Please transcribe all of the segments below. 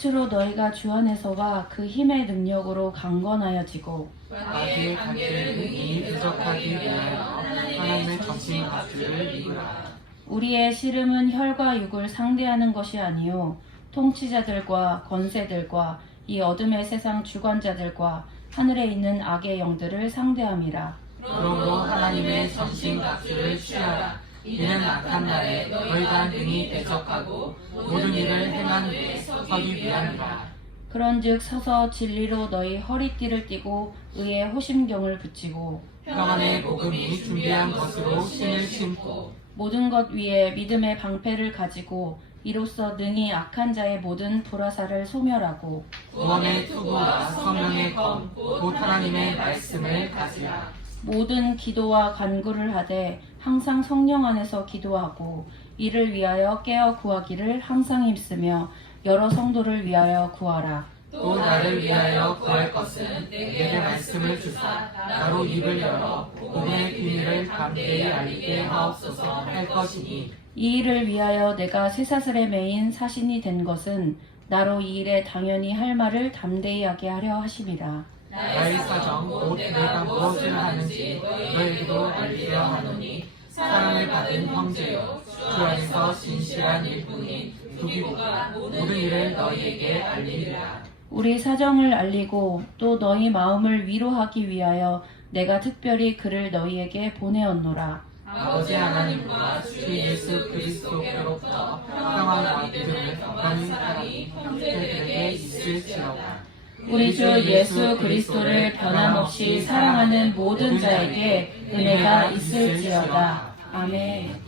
끝으로 너희가 주 안에서와 그 힘의 능력으로 강건하여지고 마귀의 관계를 능히 대적하기 위하여 하나님의 전신 갑주를 입으라. 우리의 씨름은 혈과 육을 상대하는 것이 아니요 통치자들과 권세들과 이 어둠의 세상 주관자들과 하늘에 있는 악의 영들을 상대함이라. 그러므로 하나님의 전신 갑주를 취하라. 이는 악한 날에 너희가 능히 대적하고 모든 일을 행한 후에 서기 위함이라. 그런즉 서서 진리로 너희 허리띠를 띠고 의의 호심경을 붙이고 평안의 복음이 준비한 것으로 신을 신고 모든 것 위에 믿음의 방패를 가지고 이로써 능히 악한 자의 모든 불화살을 소멸하고 구원의 투구와 성령의 검, 곧 하나님의 말씀을 가지라. 모든 기도와 간구를 하되 항상 성령 안에서 기도하고 이를 위하여 깨어 구하기를 항상 힘쓰며 여러 성도를 위하여 구하라. 또 나를 위하여 구할 것은 내게 말씀을 주사 나로 입을 열어 복음의 비밀을 담대히 알리게 하옵소서 할 것이니 이 일을 위하여 내가 쇠사슬에 매인 사신이 된 것은 나로 이 일에 당연히 할 말을 담대히 하게 하려 하심이라. 나의 사정 곧 내가 무엇을 하는지 너에게도 알리려 하노니 사랑을 받은 형제요 주 안에서 진실한 일꾼인 두기고가 모든 일을 너희에게 알리리라. 우리 사정을 알리고 또 너희 마음을 위로하기 위하여 내가 특별히 그를 너희에게 보내었노라. 아버지 하나님과 주 예수 그리스도께로부터 평안과 믿음을 경건히 사랑이 형제들에게 있을지어다. 우리 주 예수 그리스도를 변함없이 사랑하는 모든 자에게 은혜가 있을지어다. 아멘.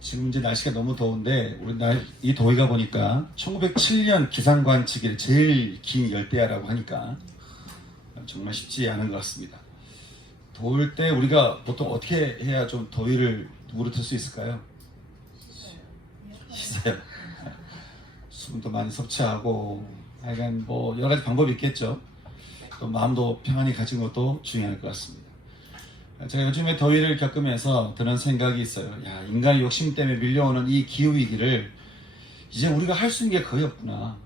지금 이제 날씨가 너무 더운데 이 더위가 보니까 1907년 기상관측일 제일 긴 열대야라고 하니까 정말 쉽지 않은 것 같습니다. 더울 때 우리가 보통 어떻게 해야 좀 더위를 누그러뜨릴 수 있을까요? 씻어요. 수분도 많이 섭취하고 하여간 뭐 여러 가지 방법이 있겠죠. 또 마음도 평안히 가진 것도 중요할 것 같습니다. 제가 요즘에 더위를 겪으면서 드는 생각이 있어요. 야, 인간의 욕심 때문에 밀려오는 이 기후위기를 이제 우리가 할 수 있는 게 거의 없구나.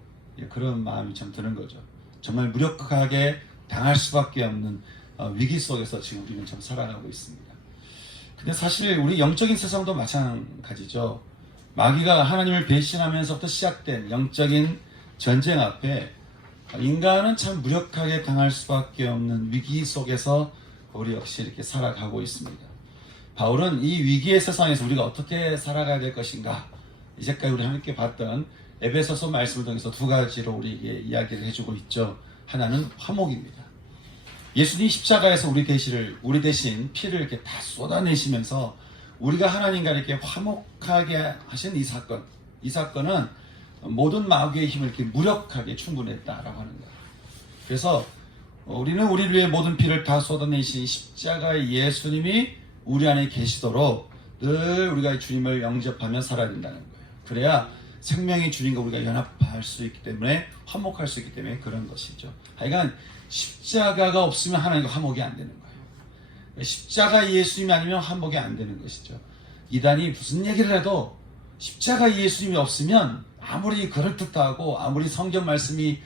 그런 마음이 참 드는 거죠. 정말 무력하게 당할 수밖에 없는 위기 속에서 지금 우리는 좀 살아가고 있습니다. 근데 사실 우리 영적인 세상도 마찬가지죠. 마귀가 하나님을 배신하면서부터 시작된 영적인 전쟁 앞에 인간은 참 무력하게 당할 수밖에 없는 위기 속에서 우리 역시 이렇게 살아가고 있습니다. 바울은 이 위기의 세상에서 우리가 어떻게 살아가야 될 것인가, 이제까지 우리 함께 봤던 에베소서 말씀을 통해서 두 가지로 우리에게 이야기를 해주고 있죠. 하나는 화목입니다. 예수님 십자가에서 우리 대신 피를 이렇게 다 쏟아내시면서 우리가 하나님과 이렇게 화목하게 하신 이 사건은 모든 마귀의 힘을 이렇게 무력하게 충분했다라고 하는 거예요. 그래서 우리는 우리를 위해 모든 피를 다 쏟아내신 십자가의 예수님이 우리 안에 계시도록 늘 우리가 주님을 영접하며 살아야 된다는 거예요. 그래야 생명의 주님과 우리가 연합할 수 있기 때문에, 화목할 수 있기 때문에 그런 것이죠. 하여간 십자가가 없으면 하나님과 화목이 안 되는 거예요. 십자가 예수님이 아니면 화목이 안 되는 것이죠. 이단이 무슨 얘기를 해도 십자가 예수님이 없으면 아무리 그럴듯하고 아무리 성경 말씀이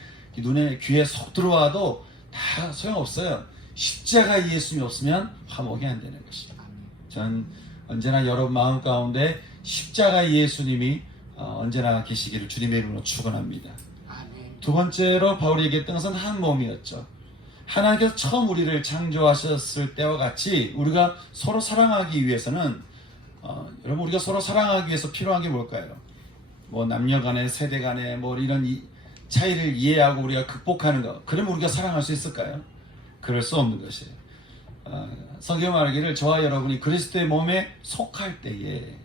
귀에 쏙 들어와도 다 소용없어요. 십자가 예수님이 없으면 화목이 안 되는 것입니다. 저는 언제나 여러분 마음 가운데 십자가 예수님이 언제나 계시기를 주님의 이름으로 축원합니다. 두 번째로 바울이 얘기했던 것은 한 몸이었죠. 하나님께서 처음 우리를 창조하셨을 때와 같이 우리가 서로 사랑하기 위해서는 여러분, 우리가 서로 사랑하기 위해서 필요한 게 뭘까요? 뭐 남녀 간에, 세대 간에 뭐 이런 차이를 이해하고 우리가 극복하는 것, 그러면 우리가 사랑할 수 있을까요? 그럴 수 없는 것이에요. 성경 말하기를 저와 여러분이 그리스도의 몸에 속할 때에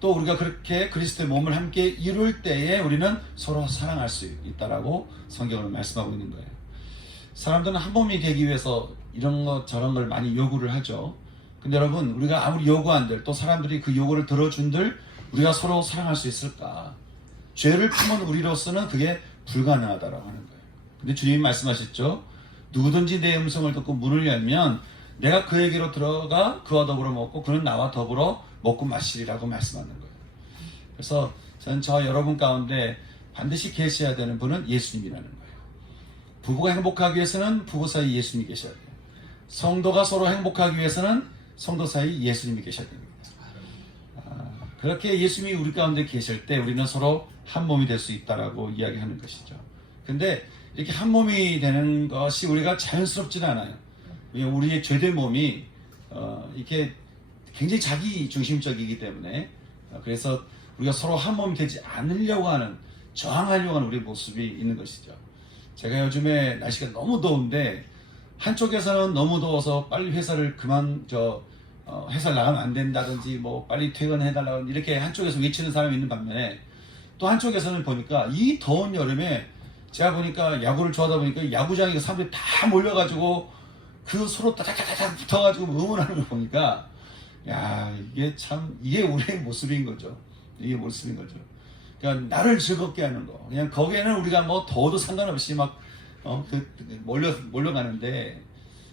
또 우리가 그렇게 그리스도의 몸을 함께 이룰 때에 우리는 서로 사랑할 수 있다라고 성경을 말씀하고 있는 거예요. 사람들은 한 몸이 되기 위해서 이런 것 저런 걸 많이 요구를 하죠. 근데 여러분, 우리가 아무리 요구한들, 또 사람들이 그 요구를 들어준들 우리가 서로 사랑할 수 있을까? 죄를 품은 우리로서는 그게 불가능하다라고 하는 거예요. 근데 주님이 말씀하셨죠. 누구든지 내 음성을 듣고 문을 열면 내가 그에게로 들어가 그와 더불어 먹고 그는 나와 더불어 먹고 마시리라고 말씀하는 거예요. 그래서 저는 저 여러분 가운데 반드시 계셔야 되는 분은 예수님이라는 거예요. 부부가 행복하기 위해서는 부부 사이 예수님이 계셔야 돼요. 성도가 서로 행복하기 위해서는 성도 사이 예수님이 계셔야 됩니다. 그렇게 예수님이 우리 가운데 계실 때 우리는 서로 한 몸이 될 수 있다라고 이야기하는 것이죠. 근데 이렇게 한 몸이 되는 것이 우리가 자연스럽지는 않아요. 우리의 죄된 몸이 이렇게 굉장히 자기 중심적이기 때문에 그래서 우리가 서로 한 몸이 되지 않으려고 하는, 저항하려고 하는 우리의 모습이 있는 것이죠. 제가 요즘에 날씨가 너무 더운데 한쪽에서는 너무 더워서 빨리 회사를 회사를 나가면 안 된다든지 뭐 빨리 퇴근해달라고 이렇게 한쪽에서 외치는 사람이 있는 반면에 또 한쪽에서는 보니까 이 더운 여름에 제가 보니까 야구를 좋아하다 보니까 야구장에 사람들이 다 몰려가지고 그 서로 따닥따닥 붙어가지고 응원하는 걸 보니까 야, 이게 우리의 모습인 거죠. 이게 모습인 거죠. 그러니까 나를 즐겁게 하는 거. 그냥 거기에는 우리가 뭐 더워도 상관없이 막 몰려가는데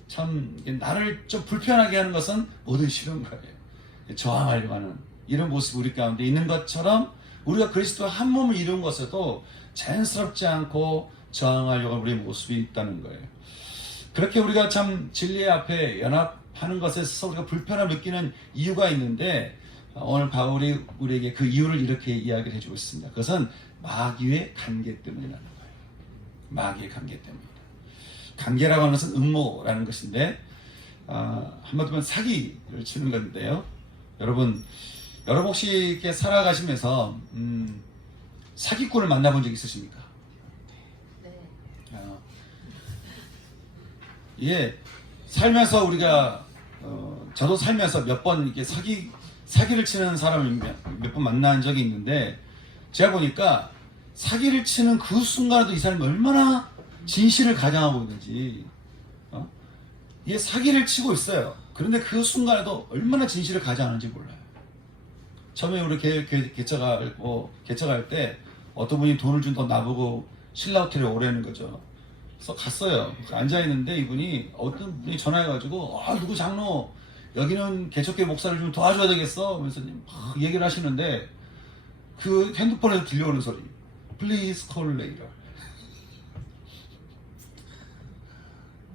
참 나를 좀 불편하게 하는 것은 뭐든 싫은 거예요. 저항하려고 하는 이런 모습이 우리 가운데 있는 것처럼 우리가 그리스도와 한 몸을 이룬 것에도 자연스럽지 않고 저항하려고 하는 우리의 모습이 있다는 거예요. 그렇게 우리가 참 진리 앞에 연합하는 것에 있어서 우리가 불편함을 느끼는 이유가 있는데 오늘 바울이 우리에게 그 이유를 이렇게 이야기를 해주고 있습니다. 그것은 마귀의 관계 때문이라는 거예요. 마귀의 관계 때문이다. 관계라고 하는 것은 음모라는 것인데 한마디로 하면 사기를 치는 건데요. 여러분 혹시 이렇게 살아가시면서 사기꾼을 만나본 적 있으십니까? 네. 이게 살면서 우리가 저도 살면서 몇 번 이렇게 사기를 치는 사람을 몇 번 만난 적이 있는데 제가 보니까 사기를 치는 그 순간에도 이 사람이 얼마나 진실을 가장하고 있는지 이게 사기를 치고 있어요. 그런데 그 순간에도 얼마나 진실을 가장하는지 몰라요. 처음에 우리 개척할 때 어떤 분이 돈을 준다고 나보고 신라 호텔에 오라는 거죠. 그래서 갔어요. 앉아있는데 이분이 어떤 분이 전화해가지고 누구 장로 여기는 개척교회 목사를 좀 도와줘야 되겠어 그래서 막 얘기를 하시는데 그 핸드폰에서 들려오는 소리 Please call later.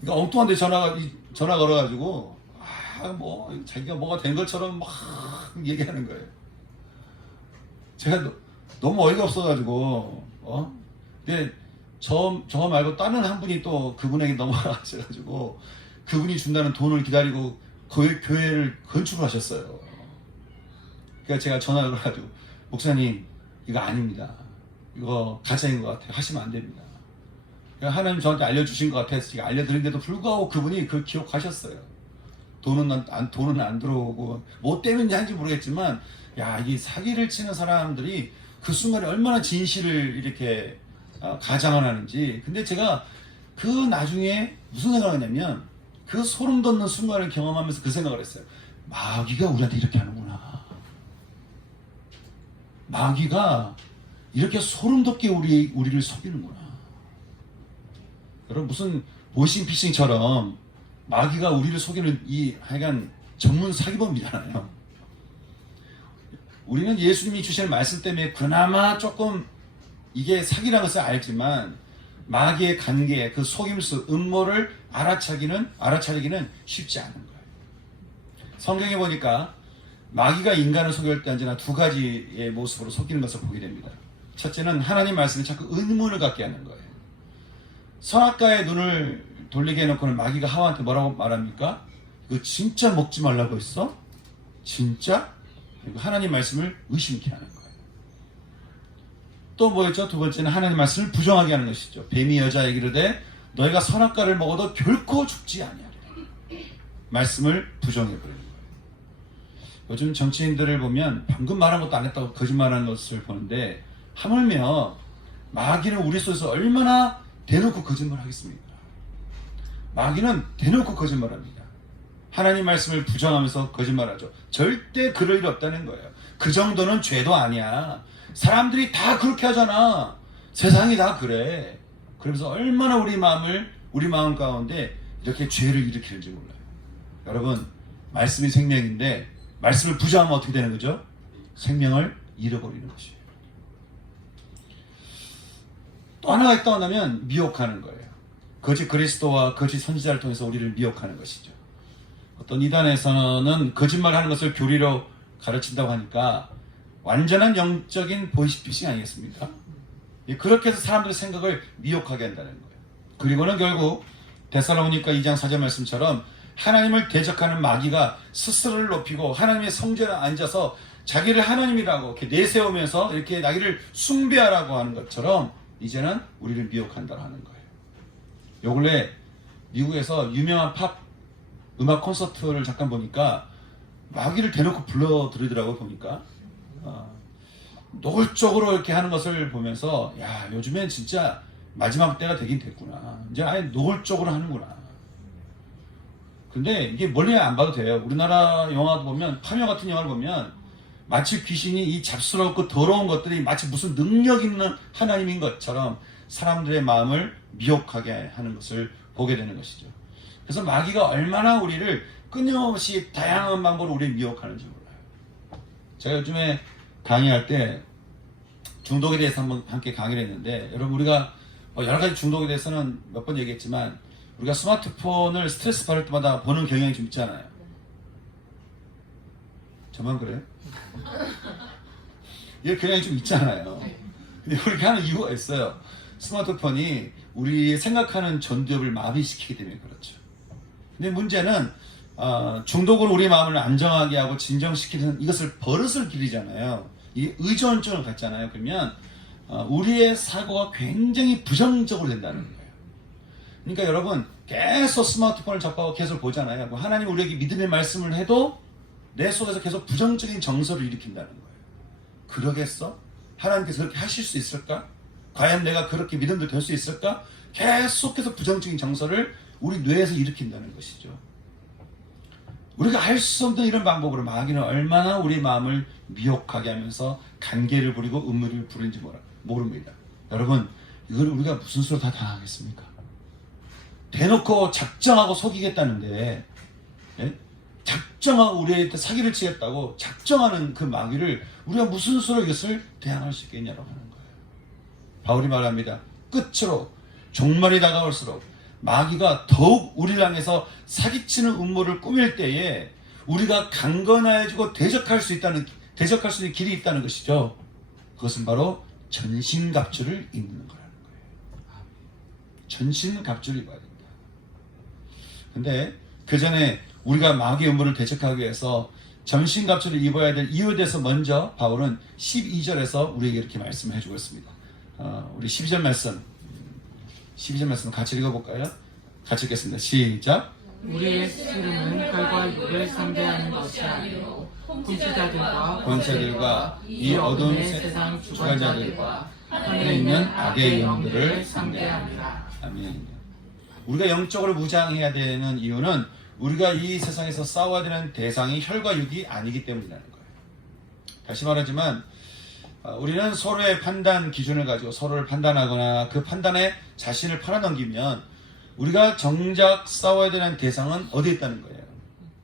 그러니까 엉뚱한데 전화 걸어가지고 자기가 뭐가 된 것처럼 막 얘기하는 거예요. 제가 너무 어이가 없어가지고 근데 저 말고 다른 한 분이 또 그분에게 넘어가셔가지고 그분이 준다는 돈을 기다리고 교회를 건축을 하셨어요. 그러니까 제가 전화를 해가지고 목사님 이거 아닙니다. 이거 가짜인 것 같아요. 하시면 안 됩니다. 그러니까 하나님 저한테 알려주신 것 같아서 제가 알려드린데도 불구하고 그분이 그걸 기억하셨어요. 돈은 안 들어오고 뭐 때문인지 한지 모르겠지만 이게 사기를 치는 사람들이 그 순간에 얼마나 진실을 이렇게 가장을 하는지. 근데 제가 그 나중에 무슨 생각을 했냐면 그 소름 돋는 순간을 경험하면서 그 생각을 했어요. 마귀가 우리한테 이렇게 하는구나. 마귀가 이렇게 소름 돋게 우리를 속이는구나. 여러분 무슨 보이싱피싱처럼 마귀가 우리를 속이는 하여간 전문 사기범이잖아요. 우리는 예수님이 주시는 말씀 때문에 그나마 조금 이게 사기라는 것을 알지만 마귀의 관계, 그 속임수, 음모를 알아차리기는 쉽지 않은 거예요. 성경에 보니까 마귀가 인간을 속일 때 언제나 두 가지의 모습으로 속이는 것을 보게 됩니다. 첫째는 하나님 말씀에 자꾸 의문을 갖게 하는 거예요. 선악과의 눈을 돌리게 해놓고는 마귀가 하와한테 뭐라고 말합니까? 이거 진짜 먹지 말라고 했어? 진짜? 그리고 하나님 말씀을 의심케 하는 거예요. 또 뭐였죠? 두 번째는 하나님 말씀을 부정하게 하는 것이죠. 뱀이 여자에게 이르되 너희가 선악과를 먹어도 결코 죽지 아니하리라. 말씀을 부정해버리는 거예요. 요즘 정치인들을 보면 방금 말한 것도 안 했다고 거짓말하는 것을 보는데 하물며 마귀는 우리 속에서 얼마나 대놓고 거짓말 하겠습니까? 마귀는 대놓고 거짓말합니다. 하나님 말씀을 부정하면서 거짓말하죠. 절대 그럴 일 없다는 거예요. 그 정도는 죄도 아니야. 사람들이 다 그렇게 하잖아. 세상이 다 그래. 그러면서 얼마나 우리 마음 가운데 이렇게 죄를 일으키는지 몰라요. 여러분, 말씀이 생명인데 말씀을 부정하면 어떻게 되는 거죠? 생명을 잃어버리는 것이에요. 또 하나가 있다고 한다면 미혹하는 거예요. 거짓 그리스도와 거짓 선지자를 통해서 우리를 미혹하는 것이죠. 어떤 이단에서는 거짓말하는 것을 교리로 가르친다고 하니까 완전한 영적인 보이스피싱 아니겠습니까? 그렇게 해서 사람들의 생각을 미혹하게 한다는 거예요. 그리고는 결국 데살로니가 2장 4절 말씀처럼 하나님을 대적하는 마귀가 스스로를 높이고 하나님의 성전에 앉아서 자기를 하나님이라고 이렇게 내세우면서 이렇게 자기를 숭배하라고 하는 것처럼 이제는 우리를 미혹한다고 하는 거예요. 요 근래 미국에서 유명한 팝 음악 콘서트를 잠깐 보니까 마귀를 대놓고 불러들이더라고요. 보니까 노골적으로 이렇게 하는 것을 보면서 야, 요즘엔 진짜 마지막 때가 되긴 됐구나. 이제 아예 노골적으로 하는구나. 근데 이게 멀리 안 봐도 돼요. 우리나라 영화도 보면, 파묘 같은 영화를 보면 마치 귀신이 이 잡스럽고 더러운 것들이 마치 무슨 능력 있는 하나님인 것처럼 사람들의 마음을 미혹하게 하는 것을 보게 되는 것이죠. 그래서 마귀가 얼마나 우리를 끊임없이 다양한 방법으로 우리를 미혹하는지 몰라요. 제가 요즘에 강의할 때 중독에 대해서 한번 함께 강의를 했는데, 여러분 우리가 여러 가지 중독에 대해서는 몇 번 얘기했지만 우리가 스마트폰을 스트레스 받을 때마다 보는 경향이 좀 있잖아요. 저만 그래요? 이 경향이 좀 있잖아요. 근데 그렇게 하는 이유가 있어요. 스마트폰이 우리 생각하는 전두엽을 마비시키기 때문에 그렇죠. 근데 문제는 중독으로 우리 마음을 안정하게 하고 진정시키는 이것을 버릇을 기르잖아요. 이 의존증을 갖잖아요. 그러면 우리의 사고가 굉장히 부정적으로 된다는 거예요. 그러니까 여러분 계속 스마트폰을 잡고 계속 보잖아요. 하나님 우리에게 믿음의 말씀을 해도 내 속에서 계속 부정적인 정서를 일으킨다는 거예요. 그러겠어? 하나님께서 그렇게 하실 수 있을까? 과연 내가 그렇게 믿음도 될 수 있을까? 계속해서 부정적인 정서를 우리 뇌에서 일으킨다는 것이죠. 우리가 알 수 없는 이런 방법으로 마귀는 얼마나 우리 마음을 미혹하게 하면서 간계를 부리고 음모를 부리는지 모릅니다. 여러분, 이걸 우리가 무슨 수로 다 당하겠습니까? 대놓고 작정하고 속이겠다는데, 예? 작정하고 우리한테 사기를 치겠다고 작정하는 그 마귀를 우리가 무슨 수로 이것을 대항할 수 있겠냐고 하는 거예요. 바울이 말합니다. 끝으로 종말이 다가올수록 마귀가 더욱 우리를 향해서 사기치는 음모를 꾸밀 때에 우리가 강건해지고 대적할 수 있는 길이 있다는 것이죠. 그것은 바로 전신갑주를 입는 거라는 거예요. 전신갑주를 입어야 된다. 근데 그 전에 우리가 마귀의 음모를 대적하기 위해서 전신갑주를 입어야 될 이유에 대해서 먼저 바울은 12절에서 우리에게 이렇게 말씀을 해주고 있습니다. 우리 12절 말씀 같이 읽어볼까요? 같이 읽겠습니다. 시작. 우리의 씨름은 혈과 육을 상대하는 것이 아니요 통치자들과 권세들과 이 어두운 세상 주관자들과 하늘에 있는 악의 영들을 상대합니다. 아멘. 우리가 영적으로 무장해야 되는 이유는 우리가 이 세상에서 싸워야 되는 대상이 혈과 육이 아니기 때문이라는 거예요. 다시 말하지만 우리는 서로의 판단 기준을 가지고 서로를 판단하거나 그 판단에 자신을 팔아넘기면 우리가 정작 싸워야 되는 대상은 어디에 있다는 거예요.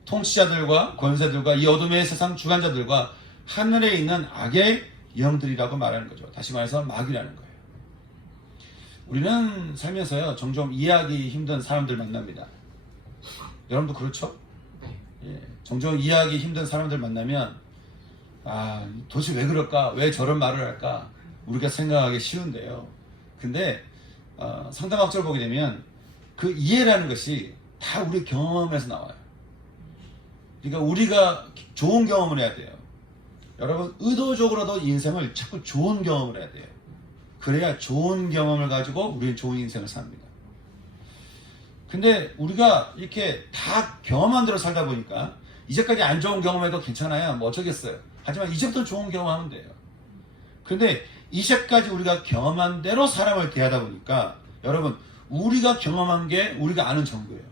통치자들과 권세들과 이 어둠의 세상 주관자들과 하늘에 있는 악의 영들이라고 말하는 거죠. 다시 말해서 마귀라는 거예요. 우리는 살면서요 종종 이해하기 힘든 사람들 만납니다. 여러분도 그렇죠? 예, 종종 이해하기 힘든 사람들 만나면 도대체 왜 그럴까? 왜 저런 말을 할까? 우리가 생각하기 쉬운데요. 근데 상담학적을 보게 되면 그 이해라는 것이 다 우리 경험에서 나와요. 그러니까 우리가 좋은 경험을 해야 돼요. 여러분 의도적으로도 인생을 자꾸 좋은 경험을 해야 돼요. 그래야 좋은 경험을 가지고 우리는 좋은 인생을 삽니다. 근데 우리가 이렇게 다 경험한 대로 살다 보니까 이제까지 안 좋은 경험해도 괜찮아요. 뭐 어쩌겠어요. 하지만 이제부터 좋은 경험하면 돼요. 근데 이제까지 우리가 경험한 대로 사람을 대하다 보니까 여러분 우리가 경험한 게 우리가 아는 정도예요.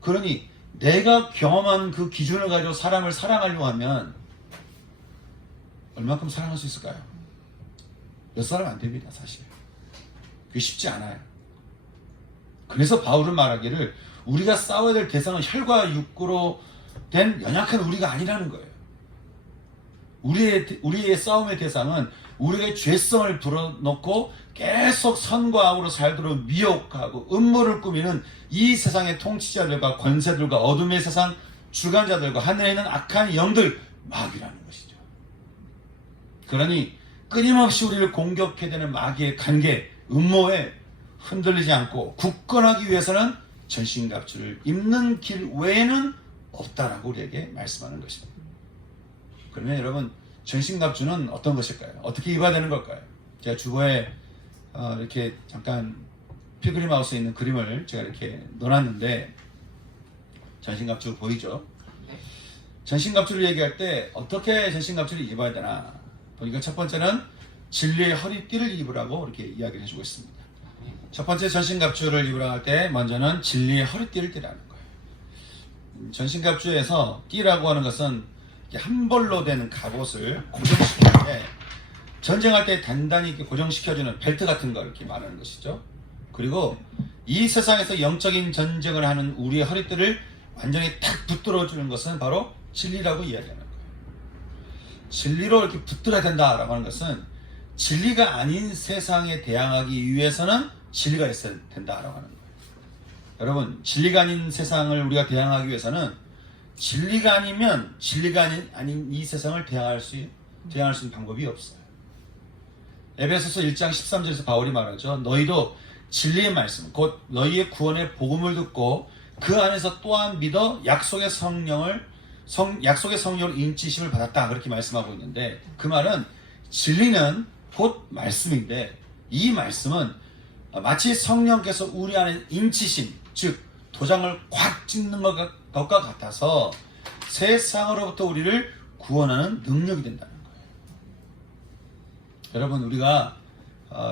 그러니 내가 경험한 그 기준을 가지고 사람을 사랑하려고 하면 얼마큼 사랑할 수 있을까요? 몇 사람 안 됩니다. 사실 그게 쉽지 않아요. 그래서 바울은 말하기를 우리가 싸워야 될 대상은 혈과 육으로 된 연약한 우리가 아니라는 거예요. 우리의 싸움의 대상은 우리의 죄성을 불어넣고 계속 선과 악으로 살도록 미혹하고 음모를 꾸미는 이 세상의 통치자들과 권세들과 어둠의 세상 주관자들과 하늘에 있는 악한 영들, 마귀라는 것이죠. 그러니 끊임없이 우리를 공격해대는 마귀의 관계, 음모에 흔들리지 않고 굳건하기 위해서는 전신갑주를 입는 길 외에는 없다라고 우리에게 말씀하는 것입니다. 그러면 여러분, 전신갑주는 어떤 것일까요? 어떻게 입어야 되는 걸까요? 제가 주보에 이렇게 잠깐 필그림 하우스에 있는 그림을 제가 이렇게 넣어놨는데, 전신갑주 보이죠? 전신갑주를 얘기할 때 어떻게 전신갑주를 입어야 되나 보니까, 첫 번째는 진리의 허리띠를 입으라고 이렇게 이야기를 해주고 있습니다. 첫 번째 전신갑주를 입으라고 할 때 먼저는 진리의 허리띠를 띠라는 거예요. 전신갑주에서 띠라고 하는 것은 한 벌로 된 갑옷을 고정시키는데, 전쟁할 때 단단히 이렇게 고정시켜주는 벨트 같은 거 이렇게 말하는 것이죠. 그리고 이 세상에서 영적인 전쟁을 하는 우리의 허리띠를 완전히 탁 붙들어주는 것은 바로 진리라고 이야기하는 거예요. 진리로 이렇게 붙들어야 된다라고 하는 것은 진리가 아닌 세상에 대항하기 위해서는 진리가 있어야 된다라고 하는 거예요. 여러분, 진리가 아닌 세상을 우리가 대항하기 위해서는 진리가 아니면 진리가 아닌 이 세상을 대항할 수 있는 방법이 없어요. 에베소서 1장 13절에서 바울이 말하죠. 너희도 진리의 말씀, 곧 너희의 구원의 복음을 듣고 그 안에서 또한 믿어 약속의 성령으로 인치심을 받았다, 그렇게 말씀하고 있는데, 그 말은 진리는 곧 말씀인데, 이 말씀은 마치 성령께서 우리 안에 인치심, 즉 도장을 꽉 찍는 것과 같아서 세상으로부터 우리를 구원하는 능력이 된다는 거예요. 여러분, 우리가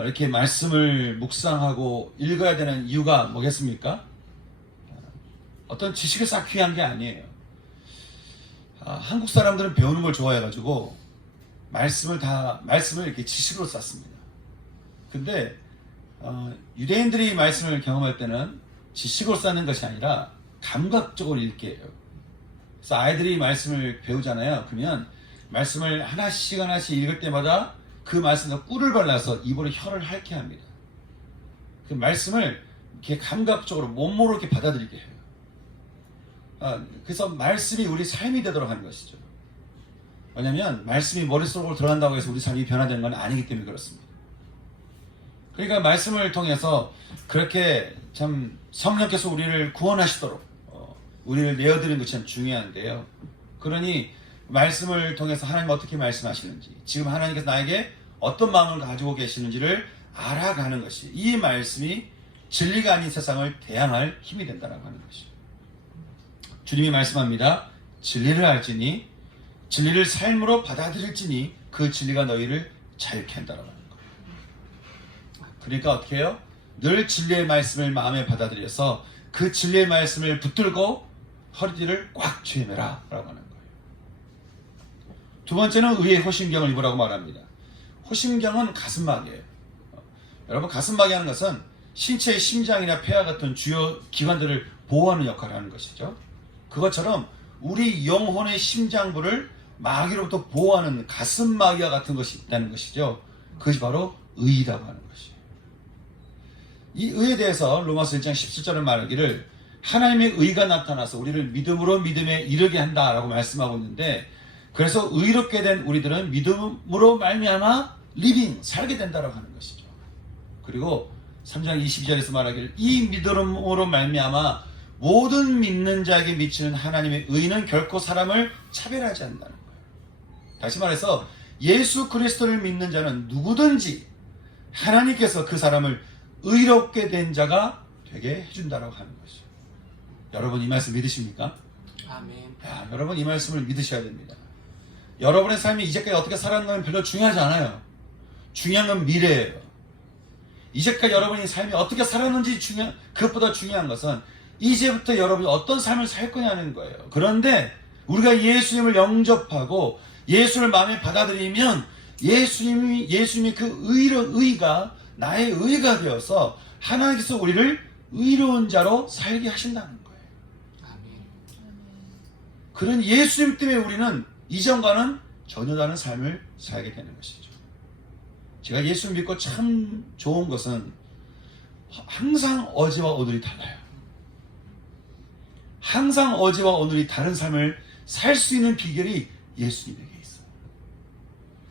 이렇게 말씀을 묵상하고 읽어야 되는 이유가 뭐겠습니까? 어떤 지식을 쌓기 위한 게 아니에요. 한국 사람들은 배우는 걸 좋아해가지고 말씀을 이렇게 지식으로 쌓습니다. 근데 유대인들이 말씀을 경험할 때는 지식으로 쌓는 것이 아니라 감각적으로 읽게 해요. 그래서 아이들이 말씀을 배우잖아요. 그러면 말씀을 하나씩 읽을 때마다 그 말씀에 꿀을 발라서 입으로 혀를 핥게 합니다. 그 말씀을 이렇게 감각적으로 몸으로 이렇게 받아들이게 해요. 그래서 말씀이 우리 삶이 되도록 하는 것이죠. 왜냐하면 말씀이 머릿속으로 들어간다고 해서 우리 삶이 변화되는 건 아니기 때문에 그렇습니다. 그러니까 말씀을 통해서 그렇게 참 성령께서 우리를 구원하시도록 우리를 내어드리는 것이 참 중요한데요. 그러니 말씀을 통해서 하나님 어떻게 말씀하시는지, 지금 하나님께서 나에게 어떤 마음을 가지고 계시는지를 알아가는 것이, 이 말씀이 진리가 아닌 세상을 대항할 힘이 된다고 하는 것이죠. 주님이 말씀합니다. 진리를 알지니, 진리를 삶으로 받아들일지니 그 진리가 너희를 자유케 한다라고 하는 거예요. 그러니까 어떻게 해요? 늘 진리의 말씀을 마음에 받아들여서 그 진리의 말씀을 붙들고 허리띠를 꽉 죄매라 라고 하는 거예요. 두 번째는 의의 호심경을 입으라고 말합니다. 호심경은 가슴막이에요. 여러분, 가슴막이 하는 것은 신체의 심장이나 폐와 같은 주요 기관들을 보호하는 역할을 하는 것이죠. 그것처럼 우리 영혼의 심장부를 마귀로부터 보호하는 가슴막이와 같은 것이 있다는 것이죠. 그것이 바로 의라고 하는 것이에요. 이 의에 대해서 로마서 1장 17절을 말하기를 하나님의 의가 나타나서 우리를 믿음으로 믿음에 이르게 한다라고 말씀하고 있는데, 그래서 의롭게 된 우리들은 믿음으로 말미암아 리빙, 살게 된다라고 하는 것이죠. 그리고 3장 22절에서 말하기를 이 믿음으로 말미암아 모든 믿는 자에게 미치는 하나님의 의는 결코 사람을 차별하지 않는다는 거예요. 다시 말해서 예수 그리스도를 믿는 자는 누구든지 하나님께서 그 사람을 의롭게 된 자가 되게 해준다라고 하는 것이죠. 여러분, 이 말씀 믿으십니까? 아멘. 여러분, 이 말씀을 믿으셔야 됩니다. 여러분의 삶이 이제까지 어떻게 살았는가는 별로 중요하지 않아요. 중요한 건 미래예요. 이제까지 여러분이 삶이 어떻게 살았는지 그것보다 중요한 것은 이제부터 여러분이 어떤 삶을 살 거냐는 거예요. 그런데 우리가 예수님을 영접하고 예수를 마음에 받아들이면 예수님이 그 의가 나의 의가 되어서 하나님께서 우리를 의로운 자로 살게 하신다는 거예요. 아멘. 그런 예수님 때문에 우리는 이전과는 전혀 다른 삶을 살게 되는 것이죠. 제가 예수 믿고 참 좋은 것은 항상 어제와 오늘이 달라요. 항상 어제와 오늘이 다른 삶을 살 수 있는 비결이 예수님에게 있어요.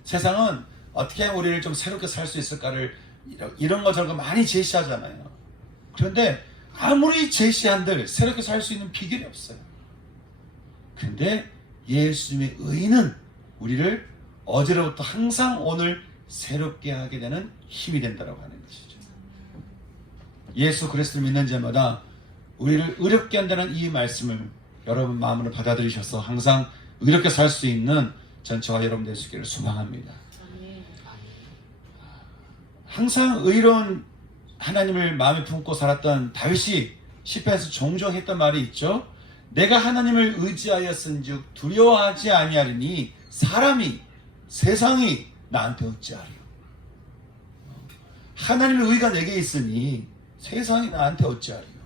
세상은 어떻게 하면 우리를 좀 새롭게 살 수 있을까를 이런 거 저런 거 많이 제시하잖아요. 그런데 아무리 제시한들 새롭게 살 수 있는 비결이 없어요. 그런데 예수님의 의는 우리를 어제로부터 항상 오늘 새롭게 하게 되는 힘이 된다고 하는 것이죠. 예수 그리스도를 믿는 자마다 우리를 의롭게 한다는 이 말씀을 여러분 마음으로 받아들이셔서 항상 의롭게 살 수 있는 전 저와 여러분 될 수 있기를 소망합니다. 항상 의로운 하나님을 마음에 품고 살았던 다윗이 시편에서 종종 했던 말이 있죠. 내가 하나님을 의지하였은즉 두려워하지 아니하리니 사람이 세상이 나한테 어찌하리요. 하나님의 의가 내게 있으니 세상이 나한테 어찌하리요.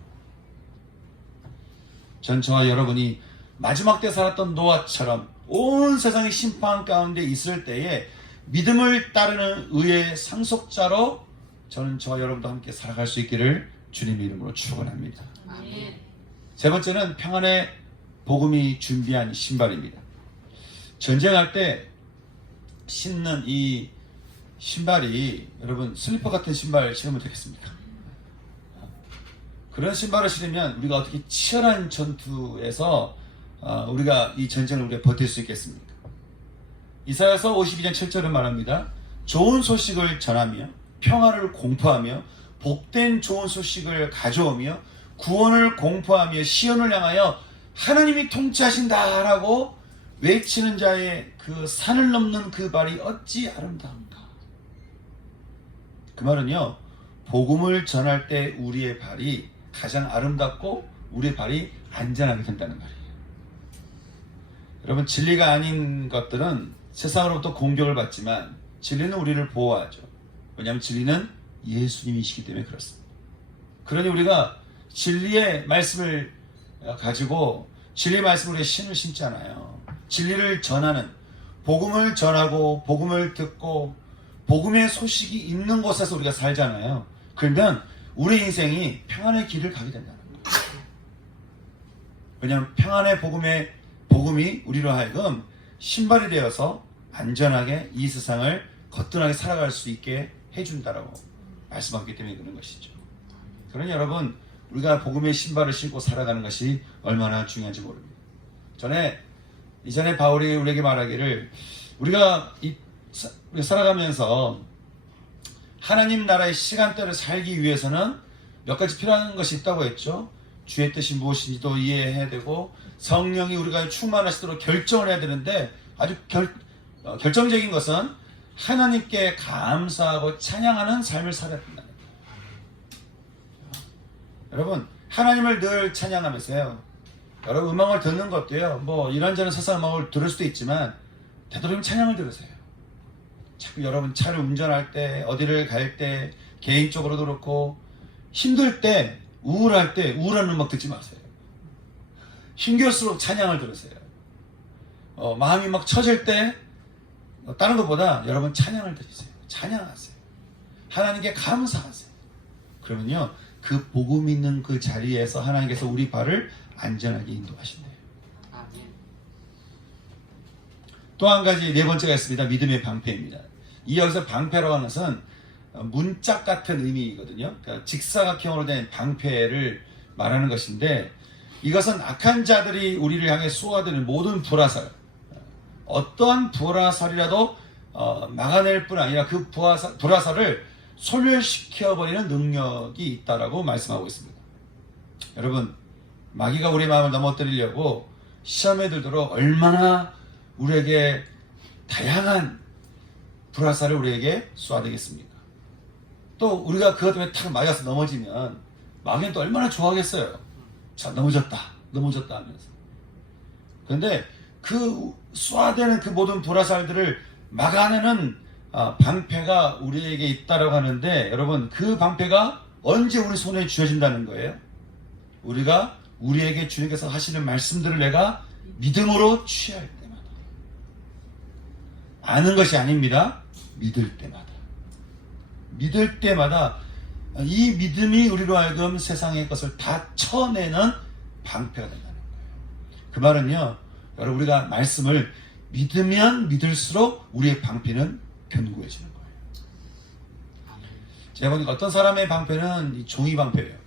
전 저와 여러분이 마지막 때 살았던 노아처럼 온 세상의 심판 가운데 있을 때에 믿음을 따르는 의의 상속자로 저는 저와 여러분도 함께 살아갈 수 있기를 주님의 이름으로 축원합니다. 아멘. 세 번째는 평안의 복음이 준비한 신발입니다. 전쟁할 때 신는 이 신발이 여러분 슬리퍼 같은 신발 신으면 되겠습니까? 그런 신발을 신으면 우리가 어떻게 치열한 전투에서 우리가 이 전쟁을 우리가 버틸 수 있겠습니까? 이사야서 52장 7절은 말합니다. 좋은 소식을 전하며 평화를 공포하며 복된 좋은 소식을 가져오며 구원을 공포하며 시온을 향하여 하나님이 통치하신다라고 외치는 자의 그 산을 넘는 그 발이 어찌 아름다운가. 그 말은요, 복음을 전할 때 우리의 발이 가장 아름답고 우리의 발이 안전하게 된다는 말이에요. 여러분, 진리가 아닌 것들은 세상으로부터 공격을 받지만 진리는 우리를 보호하죠. 왜냐하면 진리는 예수님이시기 때문에 그렇습니다. 그러니 우리가 진리의 말씀을 가지고 진리의 말씀으로 우리가 신을 신잖아요. 진리를 전하는, 복음을 전하고 복음을 듣고 복음의 소식이 있는 곳에서 우리가 살잖아요. 그러면 우리 인생이 평안의 길을 가게 된다는 거예요. 왜냐하면 평안의 복음이 우리로 하여금 신발이 되어서 안전하게 이 세상을 거뜬하게 살아갈 수 있게 해준다라고 말씀하기 때문에 그런 것이죠. 그러니 여러분, 우리가 복음의 신발을 신고 살아가는 것이 얼마나 중요한지 모릅니다. 이전에 바울이 우리에게 말하기를 우리가 살아가면서 하나님 나라의 시간대를 살기 위해서는 몇 가지 필요한 것이 있다고 했죠. 주의 뜻이 무엇인지도 이해해야 되고 성령이 우리가 충만하시도록 결정을 해야 되는데 아주 결정적인 것은 하나님께 감사하고 찬양하는 삶을 살아야 된다는 거예요. 여러분, 하나님을 늘 찬양하면서요. 여러분, 음악을 듣는 것도요. 뭐 이런저런 세상 음악을 들을 수도 있지만 되도록이면 찬양을 들으세요. 자꾸 여러분 차를 운전할 때, 어디를 갈 때, 개인적으로도 그렇고 힘들 때, 우울할 때 우울한 음악 듣지 마세요. 힘겨울수록 찬양을 들으세요. 마음이 막 처질 때 다른 것보다 여러분 찬양을 드리세요. 찬양하세요. 하나님께 감사하세요. 그러면요, 그 복음 있는 그 자리에서 하나님께서 우리 발을 안전하게 인도하신대요. 또 한 가지 네 번째가 있습니다. 믿음의 방패입니다. 이 여기서 방패라고 하는 것은 문짝 같은 의미거든요. 그러니까 직사각형으로 된 방패를 말하는 것인데 이것은 악한 자들이 우리를 향해 쏘아드는 모든 불화살, 어떠한 불화살이라도 막아낼 뿐 아니라 그 불화살을 소멸시켜버리는 능력이 있다라고 말씀하고 있습니다. 여러분, 마귀가 우리 마음을 넘어뜨리려고 시험에 들도록 얼마나 우리에게 다양한 불화살을 우리에게 쏘아대겠습니까? 또 우리가 그것 때문에 탁 맞아서 넘어지면 마귀는 또 얼마나 좋아하겠어요. 자, 넘어졌다 하면서. 그런데 그 쏘아대는 그 모든 불화살들을 막아내는 방패가 우리에게 있다라고 하는데, 여러분, 그 방패가 언제 우리 손에 쥐어진다는 거예요? 우리가 우리에게 주님께서 하시는 말씀들을 내가 믿음으로 취할 때마다. 아는 것이 아닙니다. 믿을 때마다. 믿을 때마다 이 믿음이 우리로 하여금 세상의 것을 다 쳐내는 방패가 된다는 거예요. 그 말은요, 여러분, 우리가 말씀을 믿으면 믿을수록 우리의 방패는 견고해지는 거예요. 제가 보니까 어떤 사람의 방패는 이 종이 방패예요.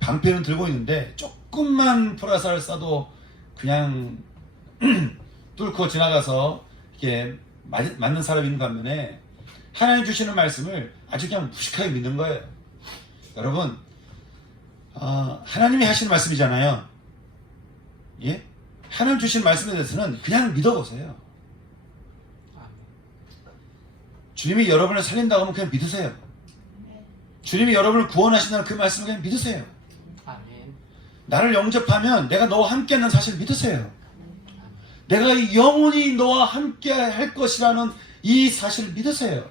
방패는 들고 있는데 조금만 프라사를 쏴도 그냥 뚫고 지나가서 이렇게 맞는 사람이 있는 반면에 하나님 주시는 말씀을 아주 그냥 무식하게 믿는 거예요. 여러분, 하나님이 하시는 말씀이잖아요. 예? 하나님 주시는 말씀에 대해서는 그냥 믿어보세요. 주님이 여러분을 살린다고 하면 그냥 믿으세요. 주님이 여러분을 구원하신다는 그 말씀을 그냥 믿으세요. 나를 영접하면 내가 너와 함께하는 사실을 믿으세요. 내가 영원히 너와 함께 할 것이라는 이 사실을 믿으세요.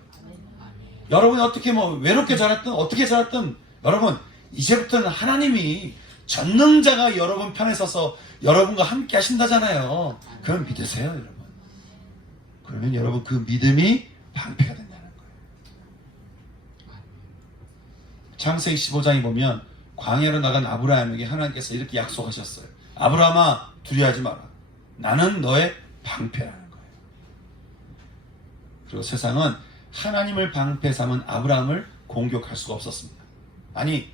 여러분이 어떻게 외롭게 자랐든 어떻게 자랐든 여러분, 이제부터는 하나님이 전능자가 여러분 편에 서서 여러분과 함께 하신다잖아요. 그럼 믿으세요, 여러분. 그러면 여러분 그 믿음이 방패가 된다는 거예요. 창세기 15장에 보면 광야로 나간 아브라함에게 하나님께서 이렇게 약속하셨어요. 아브라함아, 두려워하지 마라. 나는 너의 방패라는 거예요. 그리고 세상은 하나님을 방패 삼은 아브라함을 공격할 수가 없었습니다. 아니,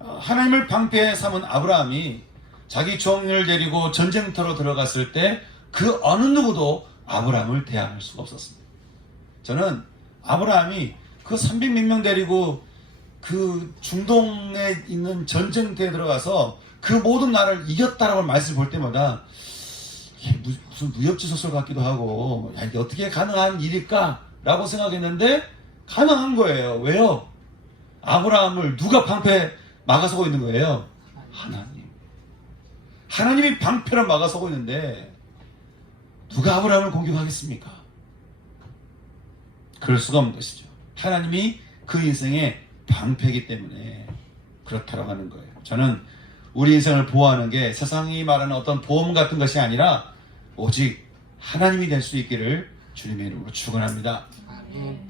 하나님을 방패 삼은 아브라함이 자기 종을 데리고 전쟁터로 들어갔을 때 그 어느 누구도 아브라함을 대항할 수가 없었습니다. 저는 아브라함이 그 300몇 명 데리고 그 중동에 있는 전쟁터에 들어가서 그 모든 나라를 이겼다라고 말씀을 볼 때마다 이게 무슨 무협지소설 같기도 하고, 야, 이게 어떻게 가능한 일일까? 라고 생각했는데 가능한 거예요. 왜요? 아브라함을 누가 방패 막아서고 있는 거예요? 하나님. 하나님이 방패를 막아서고 있는데 누가 아브라함을 공격하겠습니까? 그럴 수가 없는 것이죠. 하나님이 그 인생의 방패이기 때문에 그렇다고 하는 거예요. 저는 우리 인생을 보호하는 게 세상이 말하는 어떤 보험 같은 것이 아니라 오직 하나님이 될 수 있기를 주님의 이름으로 축원합니다.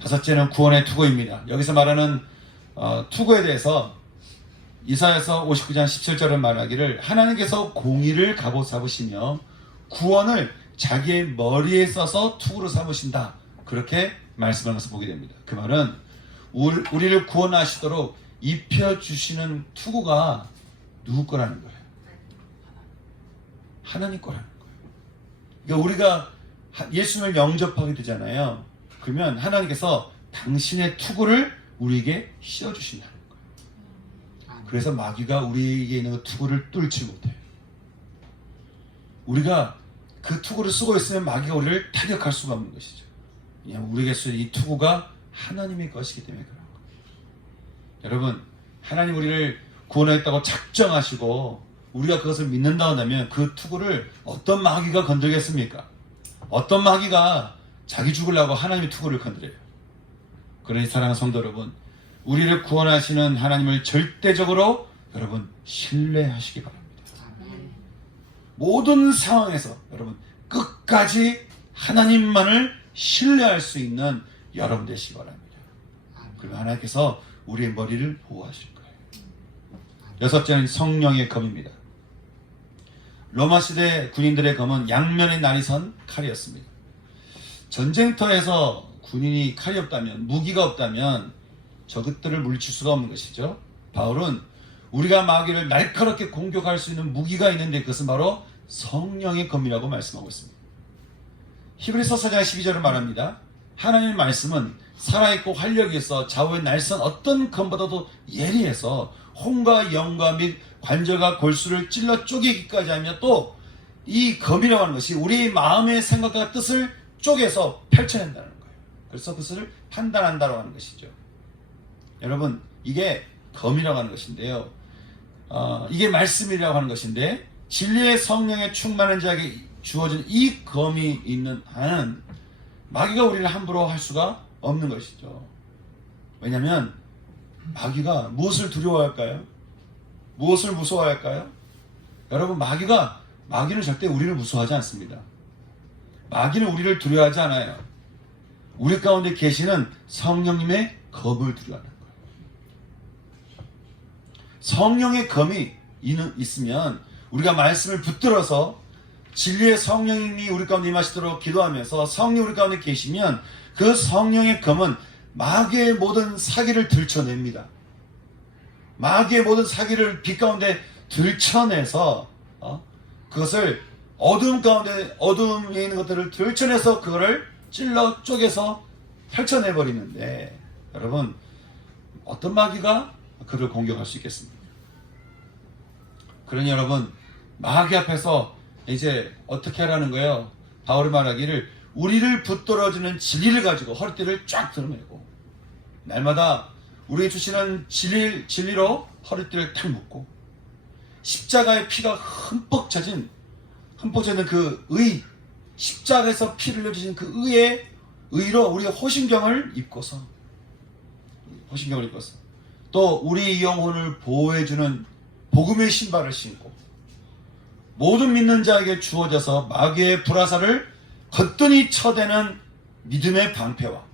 다섯째는 구원의 투구입니다. 여기서 말하는 투구에 대해서 이사야서 59장 17절은 말하기를 하나님께서 공의를 갑옷 삼으시며 구원을 자기의 머리에 써서 투구로 삼으신다. 그렇게 말씀하는 것을 보게 됩니다. 그 말은 우리를 구원하시도록 입혀주시는 투구가 누구 거라는 거예요? 하나님 거라는 거예요. 그러니까 우리가 예수님을 영접하게 되잖아요. 그러면 하나님께서 당신의 투구를 우리에게 씌워주신다는 거예요. 그래서 마귀가 우리에게 있는 그 투구를 뚫지 못해요. 우리가 그 투구를 쓰고 있으면 마귀가 우리를 타격할 수가 없는 것이죠. 왜냐하면 우리에게 쓰는 이 투구가 하나님의 것이기 때문에 그런 거예요. 여러분, 하나님 우리를 구원하겠다고 작정하시고 우리가 그것을 믿는다고 한다면 그 투구를 어떤 마귀가 건들겠습니까? 어떤 마귀가 자기 죽으려고 하나님의 투구를 건드려요. 그러니 사랑하는 성도 여러분, 우리를 구원하시는 하나님을 절대적으로 여러분 신뢰하시기 바랍니다. 모든 상황에서 여러분 끝까지 하나님만을 신뢰할 수 있는 여러분 되시기 바랍니다. 그러면 하나님께서 우리의 머리를 보호하실 거예요. 여섯째는 성령의 검입니다. 로마 시대 군인들의 검은 양면에 날이 선 칼이었습니다. 전쟁터에서 군인이 칼이 없다면, 무기가 없다면 적들을 물리칠 수가 없는 것이죠. 바울은 우리가 마귀를 날카롭게 공격할 수 있는 무기가 있는데 그것은 바로 성령의 검이라고 말씀하고 있습니다. 히브리서 4장 12절을 말합니다. 하나님의 말씀은 살아있고 활력이 있어 좌우의 날선 어떤 검보다도 예리해서 혼과 영과 및 관절과 골수를 찔러 쪼개기까지 하며 또 이 검이라고 하는 것이 우리 마음의 생각과 뜻을 쪼개서 펼쳐낸다는 거예요. 그래서 그것을 판단한다고 하는 것이죠. 여러분, 이게 검이라고 하는 것인데요. 이게 말씀이라고 하는 것인데 진리의 성령에 충만한 자에게 주어진 이 검이 있는 한은 마귀가 우리를 함부로 할 수가 없는 것이죠. 왜냐하면 마귀가 무엇을 두려워할까요? 무엇을 무서워할까요? 여러분, 마귀는 절대 우리를 무서워하지 않습니다. 마귀는 우리를 두려워하지 않아요. 우리 가운데 계시는 성령님의 검을 두려워하는 거예요. 성령의 검이 있으면 우리가 말씀을 붙들어서 진리의 성령님이 우리 가운데 임하시도록 기도하면서 성령 우리 가운데 계시면 그 성령의 검은 마귀의 모든 사기를 들춰냅니다. 마귀의 모든 사기를 빛 가운데 들춰내서 그것을 어둠 가운데 어둠에 있는 것들을 들춰내서 그거를 찔러 쪼개서 펼쳐내버리는데 여러분 어떤 마귀가 그를 공격할 수 있겠습니까? 그러니 여러분 마귀 앞에서 이제 어떻게 하라는 거예요? 바울이 말하기를 우리를 붙들어주는 진리를 가지고 허리띠를 쫙 드러내고 날마다 우리에게 주시는 진리로 허리띠를 탁 묶고 십자가의 피가 흠뻑 젖은 그 의, 십자가에서 피를 흘려주신 그 의로 우리의 호심경을 입고서 또 우리 영혼을 보호해주는 복음의 신발을 신고 모든 믿는 자에게 주어져서 마귀의 불화살을 거뜬히 쳐대는 믿음의 방패와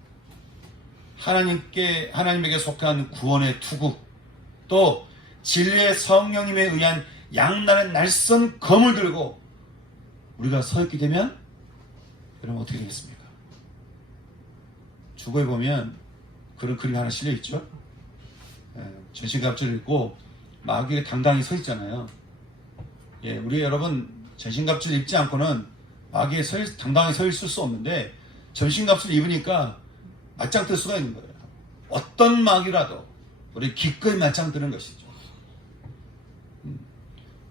하나님에게 속한 구원의 투구 또 진리의 성령님에 의한 양날의 날선 검을 들고 우리가 서 있게 되면 여러분 어떻게 되겠습니까? 주보에 보면 그런 그림 하나 실려 있죠. 전신갑주를 입고 마귀가 당당히 서 있잖아요. 우리 여러분 전신갑주를 입지 않고는 마귀에 당당히 서 있을 수 없는데 전신갑주를 입으니까 맞짱 뜰 수가 있는 거예요. 어떤 마귀라도 우리 기꺼이 맞짱 뜨는 것이죠.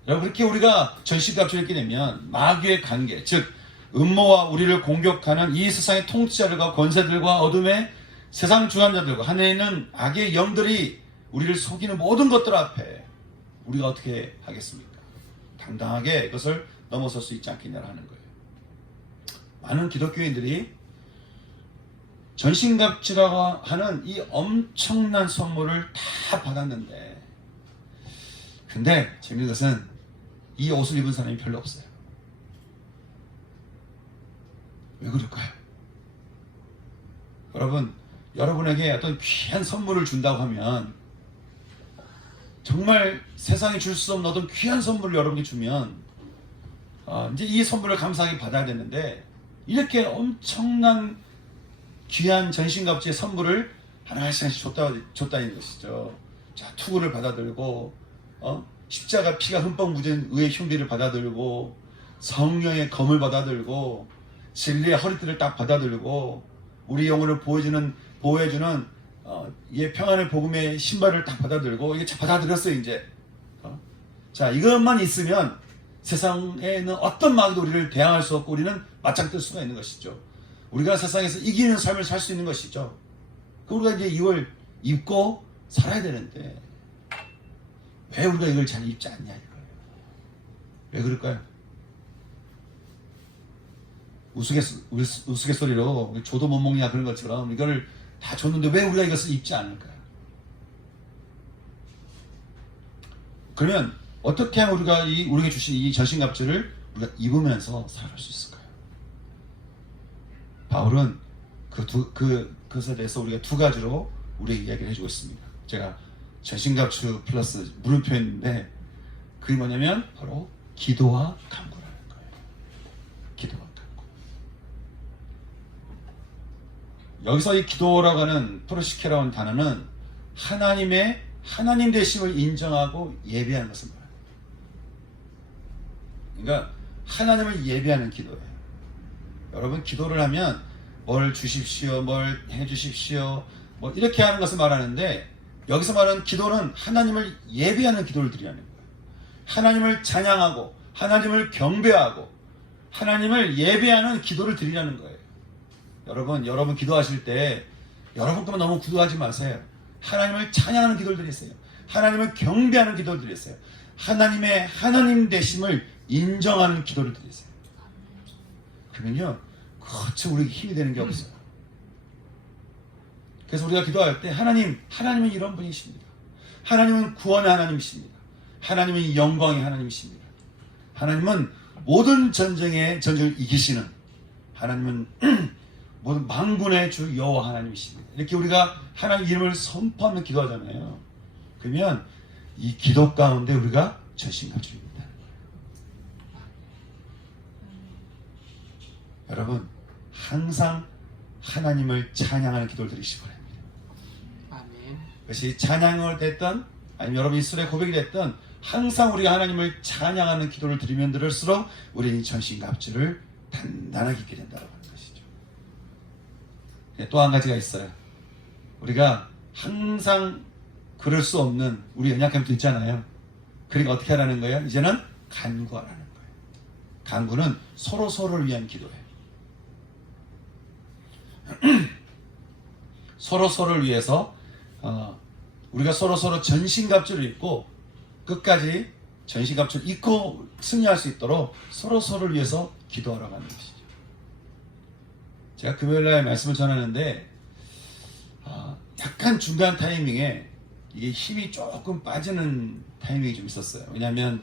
여러분 그렇게 우리가 전신갑주를 입게 되면 마귀의 관계 즉 음모와 우리를 공격하는 이 세상의 통치자들과 권세들과 어둠의 세상 주관자들과 하늘에 있는 악의 영들이 우리를 속이는 모든 것들 앞에 우리가 어떻게 하겠습니까? 당당하게 그것을 넘어설 수 있지 않겠냐라는 거예요. 많은 기독교인들이 전신갑주라고 하는 이 엄청난 선물을 다 받았는데 근데 재미있는 것은 이 옷을 입은 사람이 별로 없어요. 왜 그럴까요? 여러분에게 어떤 귀한 선물을 준다고 하면 정말 세상에 줄 수 없는 어떤 귀한 선물을 여러분께 주면 이제 이 선물을 감사하게 받아야 되는데 이렇게 엄청난 귀한 전신갑주의 선물을 하나씩 줬다는 것이죠. 자, 투구를 받아들고 십자가 피가 흠뻑 묻은 의의 흉비를 받아들고 성령의 검을 받아들고 진리의 허리띠를 딱 받아들고 우리 영혼을 보호해주는 이 평안의 복음의 신발을 딱 받아들고 이게 받아들였어요 이제. 자 이것만 있으면 세상에는 어떤 마귀도 우리를 대항할 수 없고 우리는 맞짱 뜰 수가 있는 것이죠. 우리가 세상에서 이기는 삶을 살 수 있는 것이죠. 우리가 이제 이걸 입고 살아야 되는데 왜 우리가 이걸 잘 입지 않냐 이거예요. 왜 그럴까요? 우스갯소리로 줘도 못 먹냐 그런 것처럼 이거를 다 줬는데 왜 우리가 이것을 입지 않을까요? 그러면 어떻게 하면 우리에게 주신 이 전신갑주를 우리가 입으면서 살아갈 수 있을까요? 바울은 그것에 대해서 우리가 두 가지로 우리에게 이야기를 해주고 있습니다. 제가 전신갑주 플러스 물음표인데 그게 뭐냐면 바로 기도와 간구라는 거예요. 기도와 간구. 여기서 이 기도라고 하는 프로시케라는 단어는 하나님 되심을 인정하고 예배하는 것을 말해요. 그러니까 하나님을 예배하는 기도예요. 여러분 기도를 하면 뭘 주십시오, 뭘 해주십시오, 뭐 이렇게 하는 것을 말하는데 여기서 말하는 기도는 하나님을 예배하는 기도를 드리는 거예요. 하나님을 찬양하고 하나님을 경배하고 하나님을 예배하는 기도를 드리라는 거예요. 여러분 기도하실 때 여러분께만 너무 기도하지 마세요. 하나님을 찬양하는 기도를 드리세요. 하나님을 경배하는 기도를 드리세요. 하나님의 하나님 되심을 인정하는 기도를 드리세요. 그러면요 그치 우리에게 힘이 되는 게 없어요. 그래서 우리가 기도할 때 하나님은 이런 분이십니다. 하나님은 구원의 하나님이십니다. 하나님은 영광의 하나님이십니다. 하나님은 모든 전쟁을 이기시는 하나님은 모든 만군의 주 여호와 하나님이십니다. 이렇게 우리가 하나님 이름을 선포하며 기도하잖아요. 그러면 이 기도 가운데 우리가 전신갑주입니다. 여러분 항상 하나님을 찬양하는 기도를 드리시기 바랍니다. 아멘. 그것이 찬양을 됐든 아니면 여러분이 술의 고백이 됐든 항상 우리가 하나님을 찬양하는 기도를 드리면 들을수록 우리는 이 전신갑주를 단단하게 입게 된다고 하는 것이죠. 또 한 가지가 있어요. 우리가 항상 그럴 수 없는 우리 연약함도 있잖아요. 그러니까 어떻게 하라는 거예요? 이제는 간구하라는 거예요. 간구는 서로를 위한 기도예요. 서로를 위해서 우리가 서로 전신갑주를 입고 끝까지 전신갑주를 입고 승리할 수 있도록 서로를 위해서 기도하라고 하는 것이죠. 제가 금요일날 말씀을 전하는데 약간 중간 타이밍에 이게 힘이 조금 빠지는 타이밍이 좀 있었어요. 왜냐하면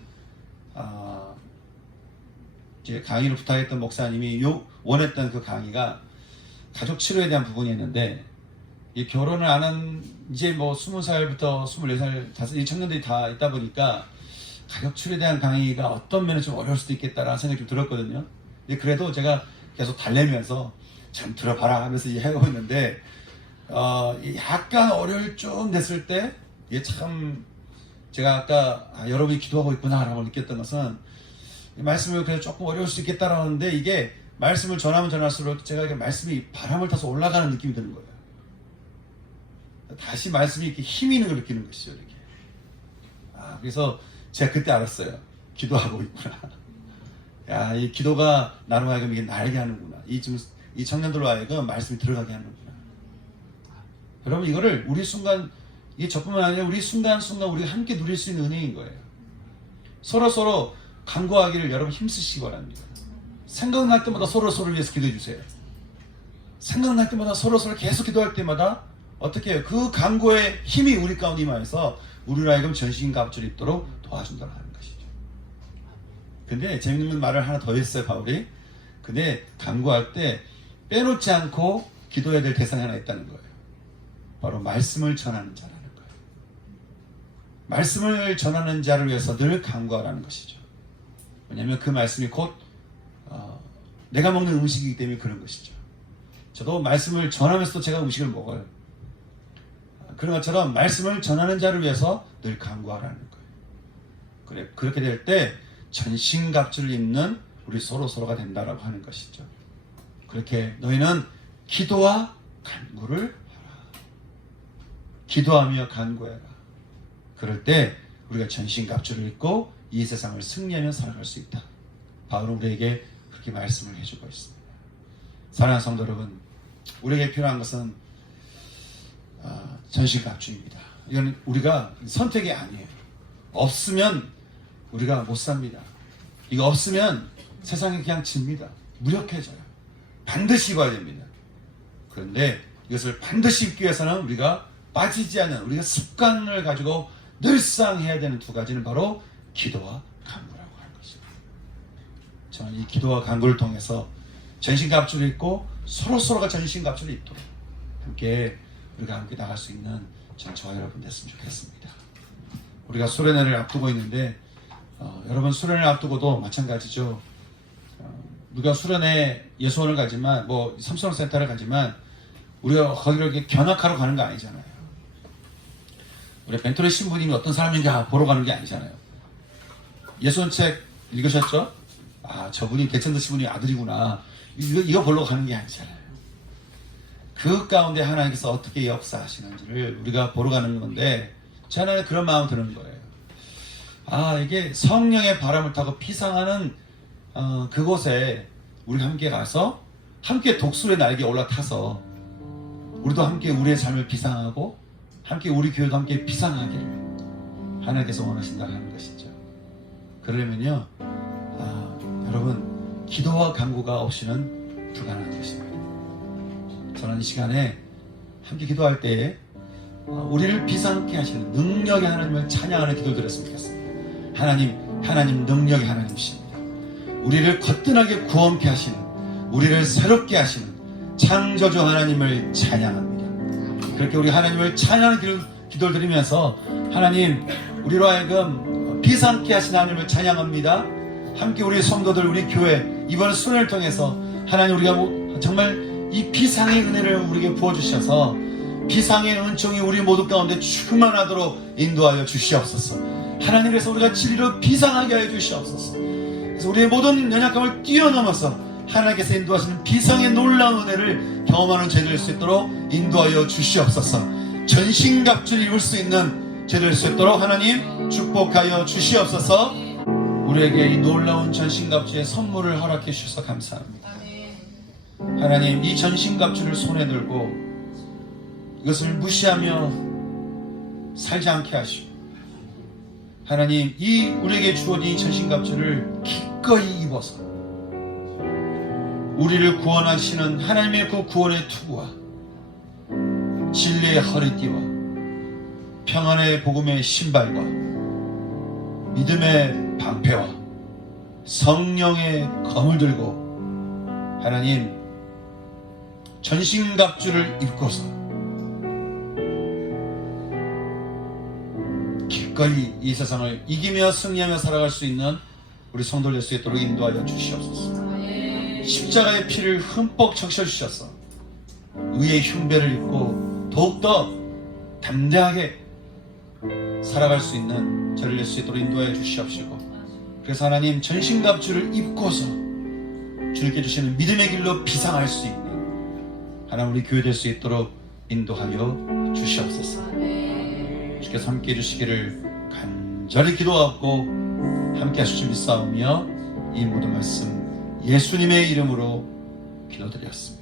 이제 강의를 부탁했던 목사님이 원했던 그 강의가 가족 치료에 대한 부분이었는데 이 결혼을 안 한 이제 뭐 20살부터 24살, 5이 청년들이 다 있다 보니까 가족 치료에 대한 강의가 어떤 면에 좀 어려울 수도 있겠다라는 생각이 좀 들었거든요. 근데 그래도 제가 계속 달래면서 좀 들어봐라 하면서 하고 있는데 약간 어려울 좀 됐을 때 이게 참 제가 아까 여러분이 기도하고 있구나라고 느꼈던 것은 이 말씀을 그냥 조금 어려울 수 있겠다라는데 이게 말씀을 전하면 전할수록 제가 이게 말씀이 바람을 타서 올라가는 느낌이 드는 거예요. 다시 말씀이 이렇게 힘이 있는 걸 느끼는 것이죠. 이렇게. 그래서 제가 그때 알았어요. 기도하고 있구나. 야, 이 기도가 나로 하여금 이게 날게 하는구나. 이 청년들로 하여금 말씀이 들어가게 하는구나. 여러분 이거를 우리 순간 이게 저뿐만 아니라 우리 순간순간 우리가 함께 누릴 수 있는 은혜인 거예요. 서로 간구하기를 여러분 힘쓰시기 바랍니다. 생각날 때마다 서로를 위해서 기도해 주세요. 생각날 때마다 서로를 계속 기도할 때마다 어떻게 해요? 그 간구의 힘이 우리 가운데 임하여서 우리로 하여금 전신갑주를 입도록 도와준다고 하는 것이죠. 근데 재밌는 말을 하나 더 했어요, 바울이. 근데 간구할 때 빼놓지 않고 기도해야 될 대상이 하나 있다는 거예요. 바로 말씀을 전하는 자라는 거예요. 말씀을 전하는 자를 위해서 늘 간구하라는 것이죠. 왜냐하면 그 말씀이 곧 내가 먹는 음식이기 때문에 그런 것이죠. 저도 말씀을 전하면서도 제가 음식을 먹어요. 그런 것처럼 말씀을 전하는 자를 위해서 늘 간구하라는 거예요. 그렇게 될 때 전신갑주를 입는 우리 서로가 된다라고 하는 것이죠. 그렇게 너희는 기도와 간구를 하라. 기도하며 간구해라. 그럴 때 우리가 전신갑주를 입고 이 세상을 승리하며 살아갈 수 있다. 바울은 우리에게 그렇게 말씀을 해주고 있습니다. 사랑하는 성도 여러분, 우리에게 필요한 것은 전신갑주입니다. 이건 우리가 선택이 아니에요. 없으면 우리가 못 삽니다. 이거 없으면 세상이 그냥 집니다. 무력해져요. 반드시 입어야 됩니다. 그런데 이것을 반드시 입기 위해서는 우리가 빠지지 않는 우리가 습관을 가지고 늘상 해야 되는 두 가지는 바로 기도와 간구라고 하는 것입니다. 저는 이 기도와 간구를 통해서 전신갑주를 입고 서로가 전신갑주를 입도록 우리가 함께 나갈 수 있는 저와 여러분 됐으면 좋겠습니다. 우리가 수련회를 앞두고 있는데 여러분 수련회를 앞두고도 마찬가지죠. 우리가 수련회 예수원을 가지만 뭐 삼성센터를 가지만 우리가 거기를 이렇게 견학하러 가는 거 아니잖아요. 우리 벤토리 신부님이 어떤 사람인가 보러 가는 게 아니잖아요. 예수원 책 읽으셨죠? 저분이 대천도 신부님 아들이구나. 이거 보러 가는 게 아니잖아요. 그 가운데 하나님께서 어떻게 역사하시는지를 우리가 보러 가는 건데 저는 그런 마음 드는 거예요. 이게 성령의 바람을 타고 피상하는 그곳에 우리가 함께 가서 함께 독수리의 날개에 올라타서 우리도 함께 우리의 삶을 비상하고 함께 우리 교회도 함께 비상하기를 하나님께서 원하신다고 하는 것이죠. 그러면요 여러분 기도와 간구가 없이는 불가능한 것입니다. 저는 이 시간에 함께 기도할 때에 우리를 비상케 하시는 능력의 하나님을 찬양하는 기도를 드렸으면 좋겠습니다. 하나님 능력의 하나님이십니다. 우리를 거뜬하게 구원케 하시는, 우리를 새롭게 하시는, 창조주 하나님을 찬양합니다. 그렇게 우리 하나님을 찬양하는 기도를 드리면서 하나님 우리로 하여금 비상케 하신 하나님을 찬양합니다. 함께 우리 성도들 우리 교회 이번 수련을 통해서 하나님 우리가 정말 이 비상의 은혜를 우리에게 부어주셔서 비상의 은총이 우리 모두 가운데 충만하도록 인도하여 주시옵소서. 하나님 그래서 우리가 진리로 비상하게 하여 주시옵소서. 그래서 우리의 모든 연약함을 뛰어넘어서 하나님께서 인도하시는 비상의 놀라운 은혜를 경험하는 죄 될 수 있도록 인도하여 주시옵소서. 전신갑주를 입을 수 있는 죄 될 수 있도록 하나님 축복하여 주시옵소서. 우리에게 이 놀라운 전신갑주의 선물을 허락해 주셔서 감사합니다. 하나님 이 전신갑주를 손에 들고 이것을 무시하며 살지 않게 하시고 하나님 이 우리에게 주어진 이 전신갑주를 기꺼이 입어서 우리를 구원하시는 하나님의 그 구원의 투구와 진리의 허리띠와 평안의 복음의 신발과 믿음의 방패와 성령의 검을 들고 하나님 전신갑주를 입고서 기꺼이 이 세상을 이기며 승리하며 살아갈 수 있는 우리 성도들 될 수 있도록 인도하여 주시옵소서. 십자가의 피를 흠뻑 적셔주셔서 의의 흉배를 입고 더욱더 담대하게 살아갈 수 있는 저를 낼 수 있도록 인도하여 주시옵시고 그래서 하나님 전신갑주를 입고서 주님께 주시는 믿음의 길로 비상할 수 있는 하나님 우리 교회 될 수 있도록 인도하여 주시옵소서. 주께서 함께 해주시기를 간절히 기도하고 함께 하실 줄 믿사오며 이 모든 말씀 예수님의 이름으로 기도드렸습니다.